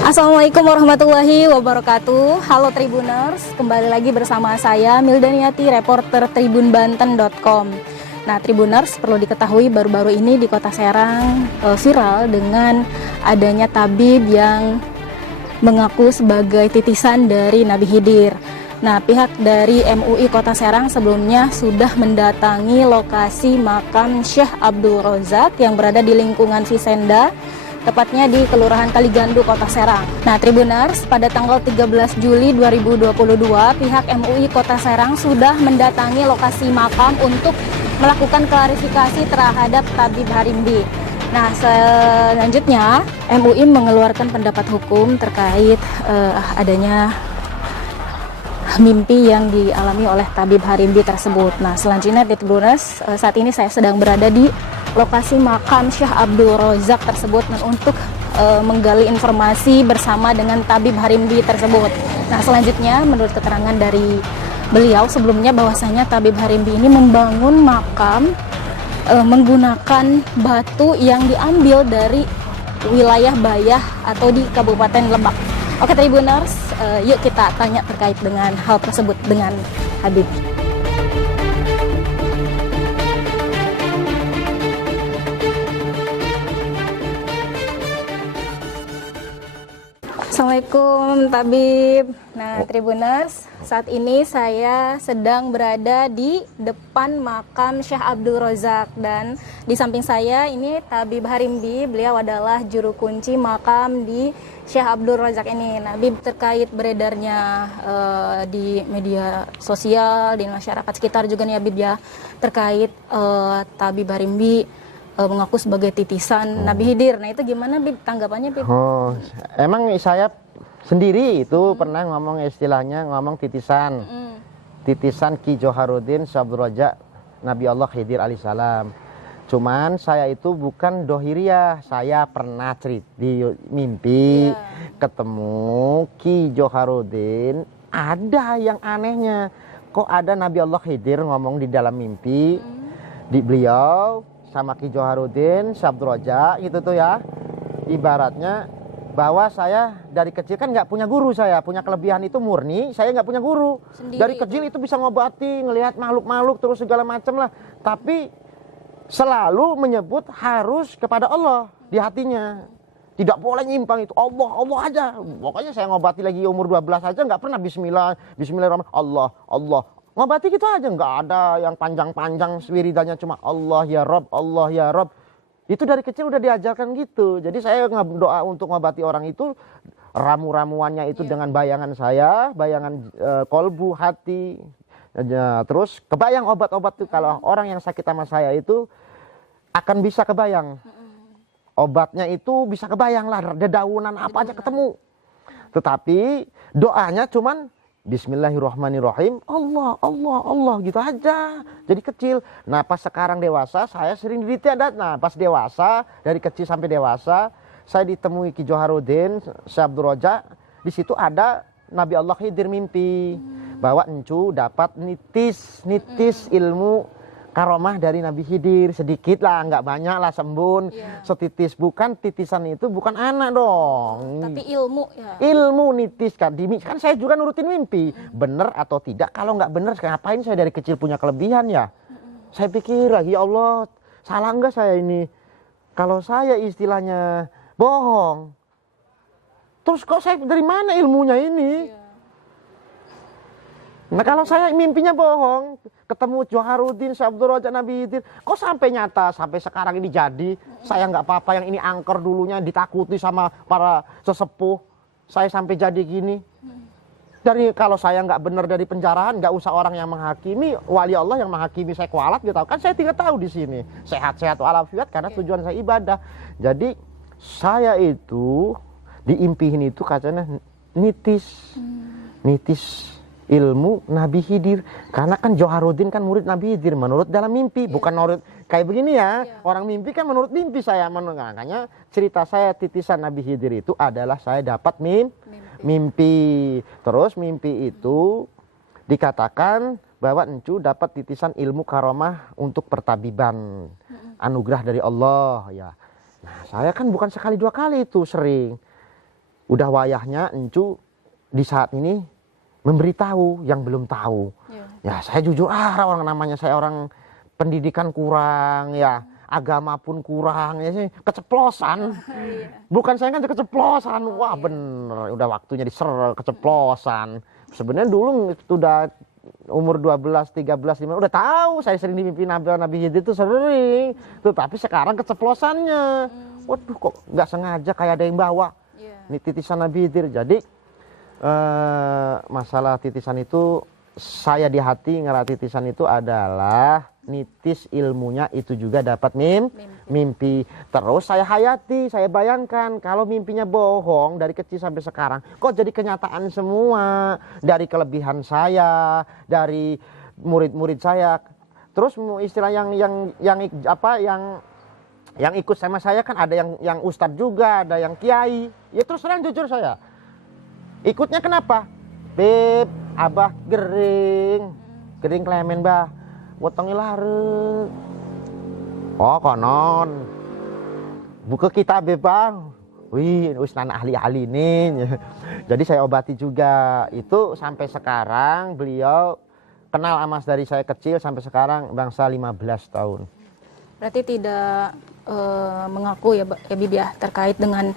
Assalamualaikum warahmatullahi wabarakatuh. Halo Tribuners, kembali lagi bersama saya Mildaniati, reporter tribunbanten.com. Nah Tribuners, perlu diketahui baru-baru ini di kota Serang viral dengan adanya tabib yang mengaku sebagai titisan dari Nabi Khidir. Nah, pihak dari MUI Kota Serang sebelumnya sudah mendatangi lokasi makam Syekh Abdul Razak yang berada di lingkungan Visenda, tepatnya di Kelurahan Kaligandu, Kota Serang. Nah, Tribuners, pada tanggal 13 Juli 2022, pihak MUI Kota Serang sudah mendatangi lokasi makam untuk melakukan klarifikasi terhadap Tabib Harimbi. Nah, selanjutnya MUI mengeluarkan pendapat hukum terkait adanya mimpi yang dialami oleh Tabib Harimbi tersebut. Nah, selanjutnya di Tribuners, saat ini saya sedang berada di lokasi makam Syekh Abdul Razak tersebut untuk menggali informasi bersama dengan Tabib Harimbi tersebut. Nah, selanjutnya menurut keterangan dari beliau sebelumnya bahwasanya Tabib Harimbi ini membangun makam menggunakan batu yang diambil dari wilayah Bayah atau di Kabupaten Lebak. Oke Tribuners, yuk kita tanya terkait dengan hal tersebut dengan Habib. Assalamualaikum Tabib. Nah Tribuners, saat ini saya sedang berada di depan makam Syekh Abdul Razak dan di samping saya ini Tabib Harimbi. Beliau adalah juru kunci makam di Syekh Abdul Razak ini. Nah, Bib, terkait beredarnya di media sosial, di masyarakat sekitar juga nih ya Bib ya, terkait Tabib Harimbi mengaku sebagai titisan Nabi Khidir. Nah, itu gimana Bib tanggapannya Bib? Oh, emang saya sendiri itu pernah ngomong istilahnya ngomong titisan. Titisan Ki Joharuddin Syekh Abdul Razak Nabi Allah Khidir alaihissalam. Cuman saya itu bukan dohiriyah, saya pernah di mimpi ketemu Ki Joharuddin. Ada yang anehnya, kok ada Nabi Allah Khidir ngomong di dalam mimpi, di beliau sama Ki Joharuddin Syekh Abdul Razak gitu tuh ya. Ibaratnya bahwa saya dari kecil kan nggak punya guru, saya punya kelebihan itu murni, saya nggak punya guru. Sendiri dari kecil itu bisa ngobati, ngelihat makhluk-makhluk terus segala macam lah. Tapi selalu menyebut harus kepada Allah di hatinya. Tidak boleh nyimpang itu. Allah, Allah aja. Pokoknya saya ngobati lagi umur 12 aja nggak pernah bismillah, bismillahirrahmanirrahim. Allah, Allah. Ngobati gitu aja, nggak ada yang panjang-panjang wiridannya, cuma Allah ya Rob, Allah ya Rob. Itu dari kecil udah diajarkan gitu. Jadi saya doa untuk ngobati orang itu, ramu-ramuannya itu dengan bayangan saya, bayangan kolbu, hati. Terus kebayang obat-obat tuh kalau orang yang sakit sama saya itu akan bisa kebayang. Obatnya itu bisa kebayang lah, dedaunan apa aja ketemu. Tetapi doanya cuman Bismillahirrahmanirrahim, Allah, Allah, Allah gitu aja. Jadi kecil. Nah pas sekarang dewasa saya sering ditiadat. Nah pas dewasa, dari kecil sampai dewasa, saya ditemui Ki Joharuddin Syekh Abdul Razak. Di situ ada Nabi Allah Khidir mimpi bahwa encu dapat nitis ilmu karomah dari Nabi Khidir, sedikit lah, nggak banyak lah, sembun, setitis. Bukan titisan itu bukan anak dong, tapi ilmu ya. Ilmu nitis kan, kan saya juga nurutin mimpi, bener atau tidak. Kalau nggak bener, ngapain saya dari kecil punya kelebihan ya? Saya pikir lagi, ya Allah, salah nggak saya ini? Kalau saya istilahnya bohong, terus kok saya dari mana ilmunya ini? Nah kalau saya mimpinya bohong, ketemu Joharuddin Syekh Abdul Razak Nabi Khidir, kok sampai nyata, sampai sekarang ini jadi. Saya nggak apa-apa, yang ini angker dulunya ditakuti sama para sesepuh, saya sampai jadi gini. Dari kalau saya nggak benar dari penjarahan, nggak usah orang yang menghakimi, wali Allah yang menghakimi saya kualat gitu. Kan saya tinggal tahu di sini, sehat-sehat walafiat karena tujuan saya ibadah. Jadi saya itu diimpihin itu katanya nitis ilmu Nabi Khidir. Karena kan Joharuddin kan murid Nabi Khidir menurut dalam mimpi, bukan menurut kayak begini ya. Orang mimpi kan menurut mimpi saya. Makanya cerita saya titisan Nabi Khidir itu adalah saya dapat mimpi. Terus mimpi itu dikatakan bahwa encu dapat titisan ilmu karomah untuk pertabiban, anugerah dari Allah ya. Nah, saya kan bukan sekali dua kali itu, sering. Udah wayahnya encu di saat ini memberitahu yang belum tahu. Ya saya jujur, orang namanya saya orang pendidikan kurang ya, agama pun kurang ya, keceplosan. Bukan saya kan keceplosan, wah bener, udah waktunya diser keceplosan. Sebenarnya dulu udah umur 12, 13, 15 udah tahu saya sering dimimpi Nabi Khidir itu sering. Tuh, tapi sekarang keceplosannya. Waduh kok nggak sengaja kayak ada yang bawa. Ini titisan Nabi Khidir. Jadi masalah titisan itu, saya di hati ngerasa titisan itu adalah nitis ilmunya itu juga dapat mimpi. Terus saya hayati, saya bayangkan kalau mimpinya bohong dari kecil sampai sekarang, kok jadi kenyataan semua dari kelebihan saya, dari murid-murid saya. Terus istilah yang ikut sama saya kan ada yang ustadz juga, ada yang kiai. Ya terus terang jujur saya ikutnya kenapa? Beb, abah gering klemen bah, wotongi lare. Oh konon, buka kitab bang. Wih, ustana ahli-ahli ini. Jadi saya obati juga. Itu sampai sekarang beliau kenal Amas dari saya kecil sampai sekarang bangsa 15 tahun. Berarti tidak mengaku ya Bib ya terkait dengan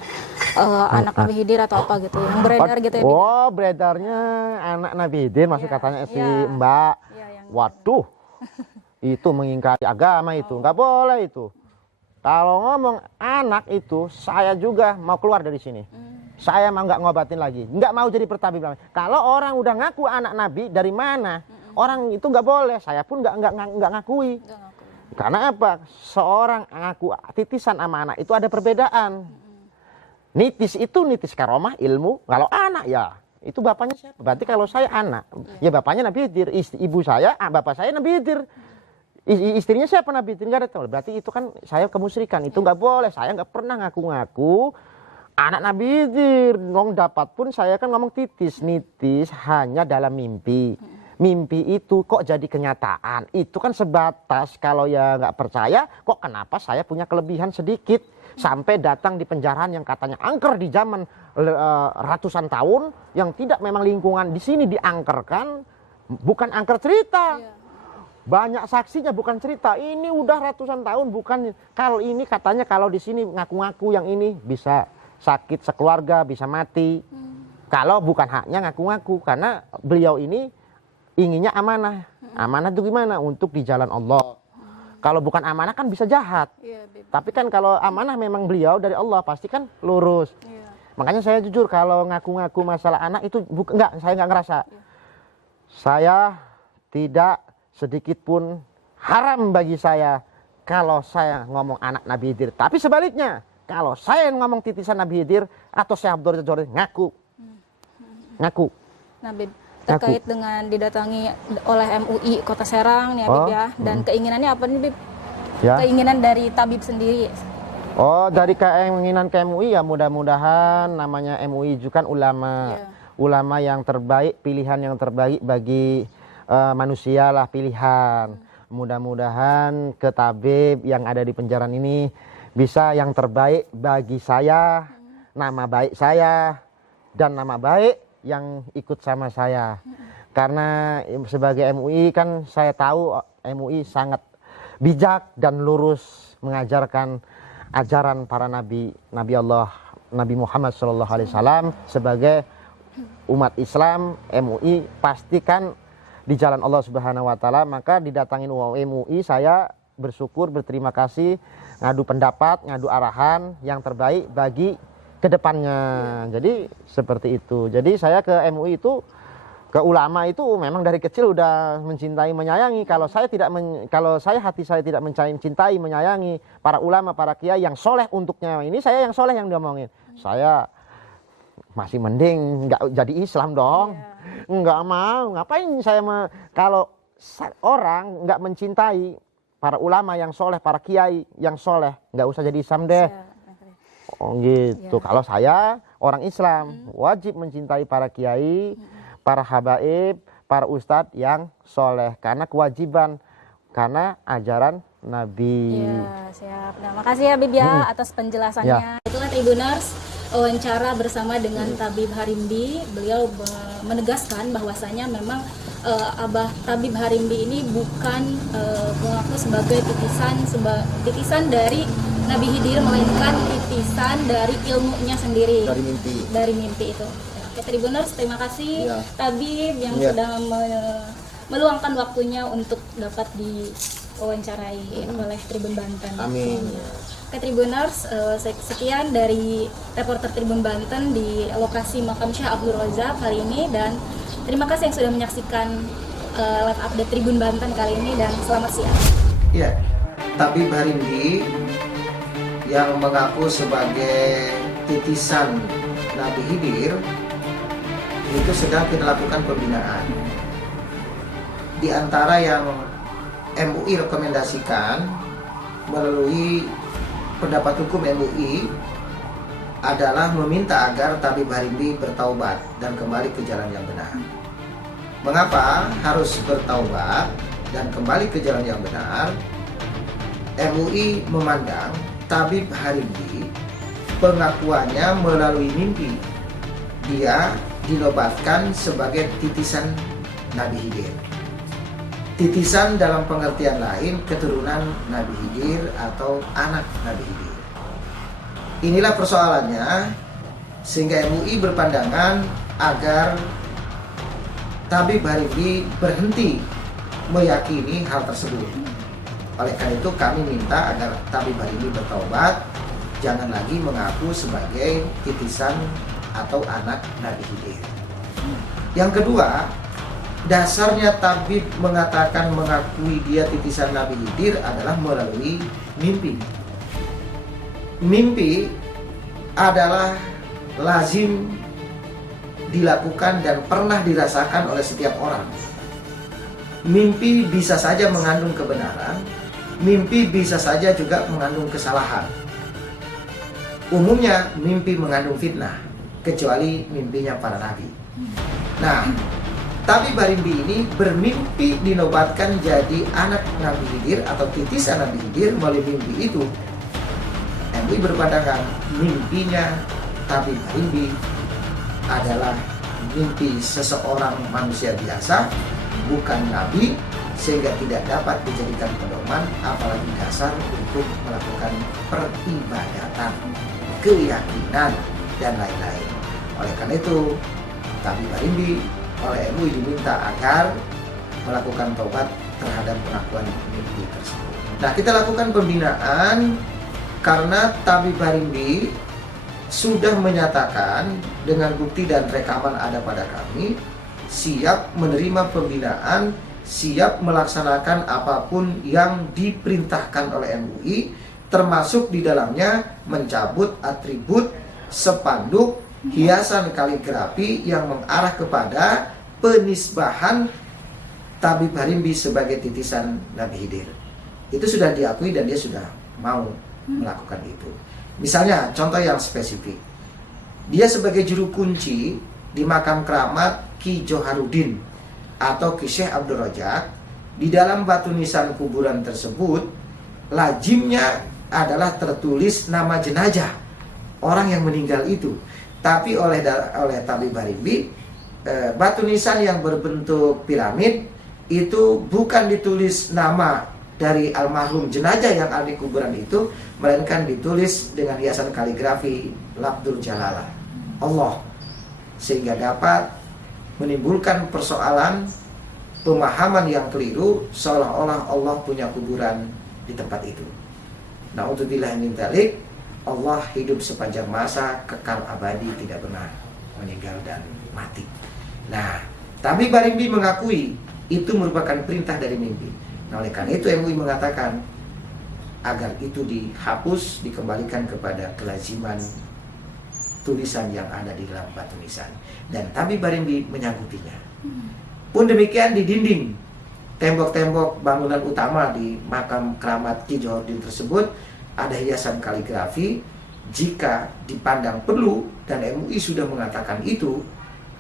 anak Nabi Khidir atau apa gitu yang beredar gitu ya Bib? Oh, beredarnya anak Nabi Khidir maksud katanya si Mbak. Waduh, itu mengingkari agama itu, nggak boleh itu. Kalau ngomong anak itu, saya juga mau keluar dari sini. Saya mau nggak ngobatin lagi, nggak mau jadi pertabib lagi. Kalau orang udah ngaku anak Nabi dari mana, orang itu nggak boleh. Saya pun nggak ngakui. Karena apa? Seorang ngaku titisan sama anak itu ada perbedaan. Nitis itu nitis karomah ilmu. Kalau anak ya itu bapaknya siapa? Berarti kalau saya anak, ya bapaknya Nabi Khidir. Ibu saya, bapak saya Nabi Khidir. Istrinya siapa Nabi Khidir? Nggak ada tahu. Berarti itu kan saya kemusyrikan. Itu nggak boleh. Saya nggak pernah ngaku-ngaku anak Nabi Khidir. Ngomong dapat pun saya kan ngomong titis. Nitis hanya dalam mimpi. Mimpi itu kok jadi kenyataan. Itu kan sebatas. Kalau ya nggak percaya, kok kenapa saya punya kelebihan sedikit sampai datang di penjarahan yang katanya angker di zaman ratusan tahun, yang tidak memang lingkungan di sini diangkerkan, bukan angker cerita. Banyak saksinya bukan cerita. Ini udah ratusan tahun, bukan. Kalau ini katanya kalau di sini ngaku-ngaku yang ini bisa sakit sekeluarga, bisa mati. Kalau bukan haknya ngaku-ngaku, karena beliau ini inginnya amanah. Amanah itu gimana? Untuk di jalan Allah. Kalau bukan amanah kan bisa jahat. Tapi kan kalau amanah memang beliau dari Allah pasti kan lurus. Makanya saya jujur kalau ngaku-ngaku masalah anak itu saya nggak ngerasa. Saya tidak sedikit pun haram bagi saya kalau saya ngomong anak Nabi Khidir. Tapi sebaliknya, kalau saya ngomong titisan Nabi Khidir atau Syekh Abdul Jori ngaku. Nabi terkait dengan didatangi oleh MUI Kota Serang nih Habib ya, dan keinginannya apa nih Bib? Ya. Keinginan dari tabib sendiri. Oh, dari keinginan ke MUI ya mudah-mudahan, namanya MUI juga kan ulama. Ulama yang terbaik, pilihan yang terbaik bagi manusia lah pilihan. Mudah-mudahan ke tabib yang ada di penjara ini bisa yang terbaik bagi saya, nama baik saya dan nama baik yang ikut sama saya. Karena sebagai MUI kan saya tahu MUI sangat bijak dan lurus mengajarkan ajaran para nabi Allah, Nabi Muhammad SAW. Sebagai umat Islam, MUI pastikan di jalan Allah Subhanahu wa taala. Maka didatangin MUI, saya bersyukur, berterima kasih, ngadu pendapat, ngadu arahan yang terbaik bagi kedepannya. Jadi seperti itu. Jadi saya ke MUI itu, ke ulama itu memang dari kecil udah mencintai, menyayangi. Kalau saya hati saya tidak mencintai, menyayangi para ulama, para kiai yang soleh untuknya. Ini saya yang soleh yang diomongin. Saya masih mending nggak jadi Islam dong. Nggak mau. Ngapain saya kalau orang nggak mencintai para ulama yang soleh, para kiai yang soleh, nggak usah jadi Islam deh. Oh gitu. Kalau saya orang Islam wajib mencintai para kiai, para habaib, para ustadz yang soleh, karena kewajiban, karena ajaran Nabi. Ya, siap. Nah, makasih ya Habib ya atas penjelasannya. Itulah Tribuners, wawancara bersama dengan Tabib Harimbi. Beliau menegaskan bahwasanya memang Abah Tabib Harimbi ini bukan mengaku sebagai titisan dari Nabi Khidir, melainkan titisan dari ilmunya sendiri. Dari mimpi itu. Oke, Tribuners, terima kasih Tabib yang sudah meluangkan waktunya untuk dapat diwawancarai oleh Tribun Banten. Amin. Oke Tribuners, sekian dari reporter Tribun Banten di lokasi makam Syekh Abdul Razak kali ini, dan terima kasih yang sudah menyaksikan live update Tribun Banten kali ini, dan selamat siang. Ya, Tabib Harimbi yang mengaku sebagai titisan Nabi Khidir itu sedang kita lakukan pembinaan. Di antara yang MUI rekomendasikan melalui pendapat hukum MUI adalah meminta agar Tabib Harimbi bertaubat dan kembali ke jalan yang benar. Mengapa harus bertaubat dan kembali ke jalan yang benar? MUI memandang Tabib Harimbi pengakuannya melalui mimpi. Dia dinobatkan sebagai titisan Nabi Khidir. Titisan dalam pengertian lain keturunan Nabi Khidir atau anak Nabi Khidir. Inilah persoalannya, sehingga MUI berpandangan agar Tabib Harimbi berhenti meyakini hal tersebut. Oleh karena itu kami minta agar Tabib Harimbi bertaubat, jangan lagi mengaku sebagai titisan atau anak Nabi Khidir. Yang kedua, dasarnya Tabib mengatakan mengakui dia titisan Nabi Khidir adalah melalui mimpi. Mimpi adalah lazim dilakukan dan pernah dirasakan oleh setiap orang. Mimpi bisa saja mengandung kebenaran, mimpi bisa saja juga mengandung kesalahan. Umumnya mimpi mengandung fitnah, kecuali mimpinya para nabi. Nah, Tabib Harimbi ini bermimpi dinobatkan jadi anak Nabi Khidir atau titisan Nabi Khidir melalui mimpi itu. MUI berpandangan mimpinya Tabib Harimbi adalah mimpi seseorang manusia biasa, bukan nabi, sehingga tidak dapat dijadikan pedoman apalagi dasar untuk melakukan peribadatan, keyakinan, dan lain-lain. Oleh karena itu, Tabib Harimbi oleh MUI diminta agar melakukan tobat terhadap pengakuan mimpi tersebut. Nah, kita lakukan pembinaan karena Tabib Harimbi sudah menyatakan dengan bukti dan rekaman ada pada kami, siap menerima pembinaan, siap melaksanakan apapun yang diperintahkan oleh MUI, termasuk di dalamnya mencabut atribut, spanduk, hiasan kaligrafi yang mengarah kepada penisbahan Tabib Harimbi sebagai titisan Nabi Khidir. Itu sudah diakui dan dia sudah mau melakukan itu. Misalnya contoh yang spesifik, dia sebagai juru kunci di makam keramat Ki Joharudin atau Ki Syekh Abdul Razak. Di dalam batu nisan kuburan tersebut lazimnya adalah tertulis nama jenazah orang yang meninggal itu. Tapi oleh Tabib Harimbi, batu nisan yang berbentuk piramid itu bukan ditulis nama dari almarhum jenazah yang ada di kuburan itu, melainkan ditulis dengan hiasan kaligrafi Lafdul Jalalah Allah, sehingga dapat menimbulkan persoalan pemahaman yang keliru seolah-olah Allah punya kuburan di tempat itu. Na'udzubillah min dzalik. Allah hidup sepanjang masa, kekal abadi, tidak pernah meninggal dan mati. Nah, Tabib Harimbi mengakui itu merupakan perintah dari mimpi. Nah, oleh karena itu MUI mengatakan agar itu dihapus, dikembalikan kepada kelaziman tulisan yang ada di dalam batu nisan. Dan Tabib Harimbi menyanggupinya. Pun demikian di dinding tembok-tembok bangunan utama di makam keramat Ki Joharudin tersebut ada hiasan kaligrafi. Jika dipandang perlu, dan MUI sudah mengatakan itu,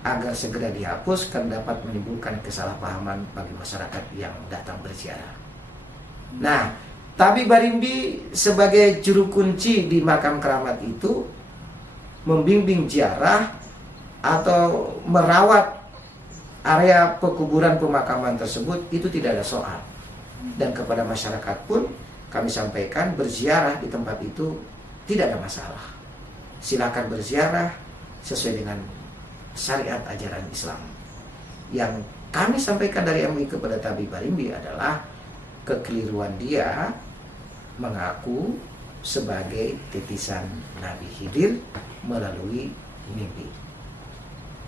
agar segera dihapus karena dapat menimbulkan kesalahpahaman bagi masyarakat yang datang berziarah. Nah, Tabib Barimbi sebagai juru kunci di makam keramat itu membimbing ziarah atau merawat area pekuburan pemakaman tersebut, itu tidak ada soal. Dan kepada masyarakat pun kami sampaikan berziarah di tempat itu tidak ada masalah. Silakan berziarah sesuai dengan syariat ajaran Islam. Yang kami sampaikan dari MUI kepada Tabib Barimbi adalah kekeliruan dia mengaku sebagai titisan Nabi Khidir melalui mimpi.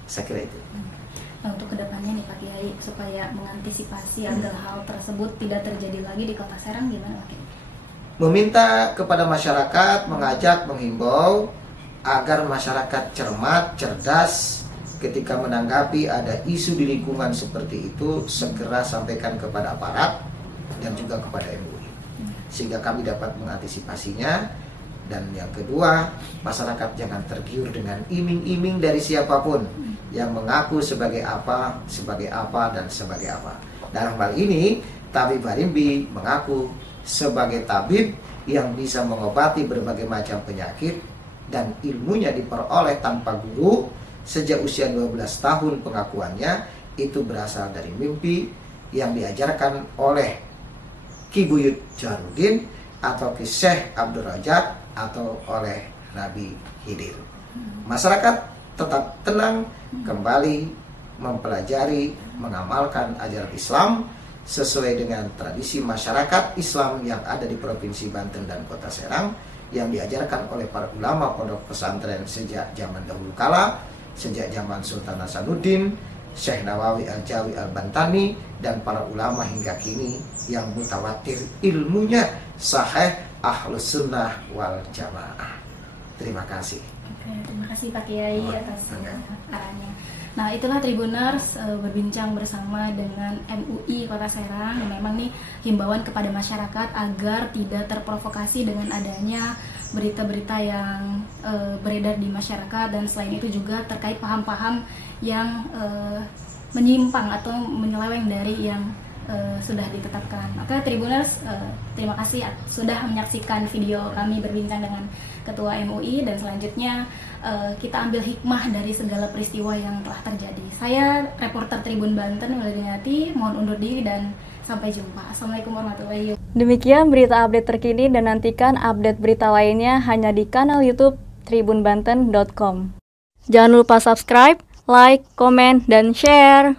Saya kira itu. Nah, untuk kedepannya nih Pak Kiai, supaya mengantisipasi agar hal tersebut tidak terjadi lagi di Kota Serang, gimana Pak Kiai? Meminta kepada masyarakat, mengajak, menghimbau agar masyarakat cermat, cerdas ketika menanggapi ada isu di lingkungan seperti itu, segera sampaikan kepada aparat dan juga kepada MUI, sehingga kami dapat mengantisipasinya. Dan yang kedua, masyarakat jangan tergiur dengan iming-iming dari siapapun yang mengaku sebagai apa, dan sebagai apa. Dalam hal ini, Tabib Barimbi mengaku sebagai tabib yang bisa mengobati berbagai macam penyakit dan ilmunya diperoleh tanpa guru sejak usia 12 tahun. Pengakuannya itu berasal dari mimpi yang diajarkan oleh Ki Buyut Jaharudin atau Ki Syekh Abdul Rajak atau oleh Nabi Khidir. Masyarakat tetap tenang, kembali mempelajari, mengamalkan ajaran Islam sesuai dengan tradisi masyarakat Islam yang ada di Provinsi Banten dan Kota Serang, yang diajarkan oleh para ulama pondok pesantren sejak zaman dahulu kala, sejak zaman Sultan Hasanuddin, Syekh Nawawi Al-Jawi Al-Bantani, dan para ulama hingga kini yang mutawatir ilmunya, sahih Ahlus Sunnah wal Jamaah. Terima kasih. Oke, terima kasih Pak Kiai atas arahannya. Nah, itulah Tribuners berbincang bersama dengan MUI Kota Serang, yang memang nih himbauan kepada masyarakat agar tidak terprovokasi dengan adanya berita-berita yang beredar di masyarakat, dan selain itu juga terkait paham-paham yang menyimpang atau menyeleweng dari yang sudah ditetapkan. Oke, Tribuners, terima kasih sudah menyaksikan video kami berbincang dengan Ketua MUI, dan selanjutnya kita ambil hikmah dari segala peristiwa yang telah terjadi. Saya reporter Tribun Banten Mildaniyati, mohon undur diri dan sampai jumpa. Assalamualaikum warahmatullahi wabarakatuh. Demikian berita update terkini, dan nantikan update berita lainnya hanya di kanal YouTube tribunbanten.com. Jangan lupa subscribe, like, komen, dan share.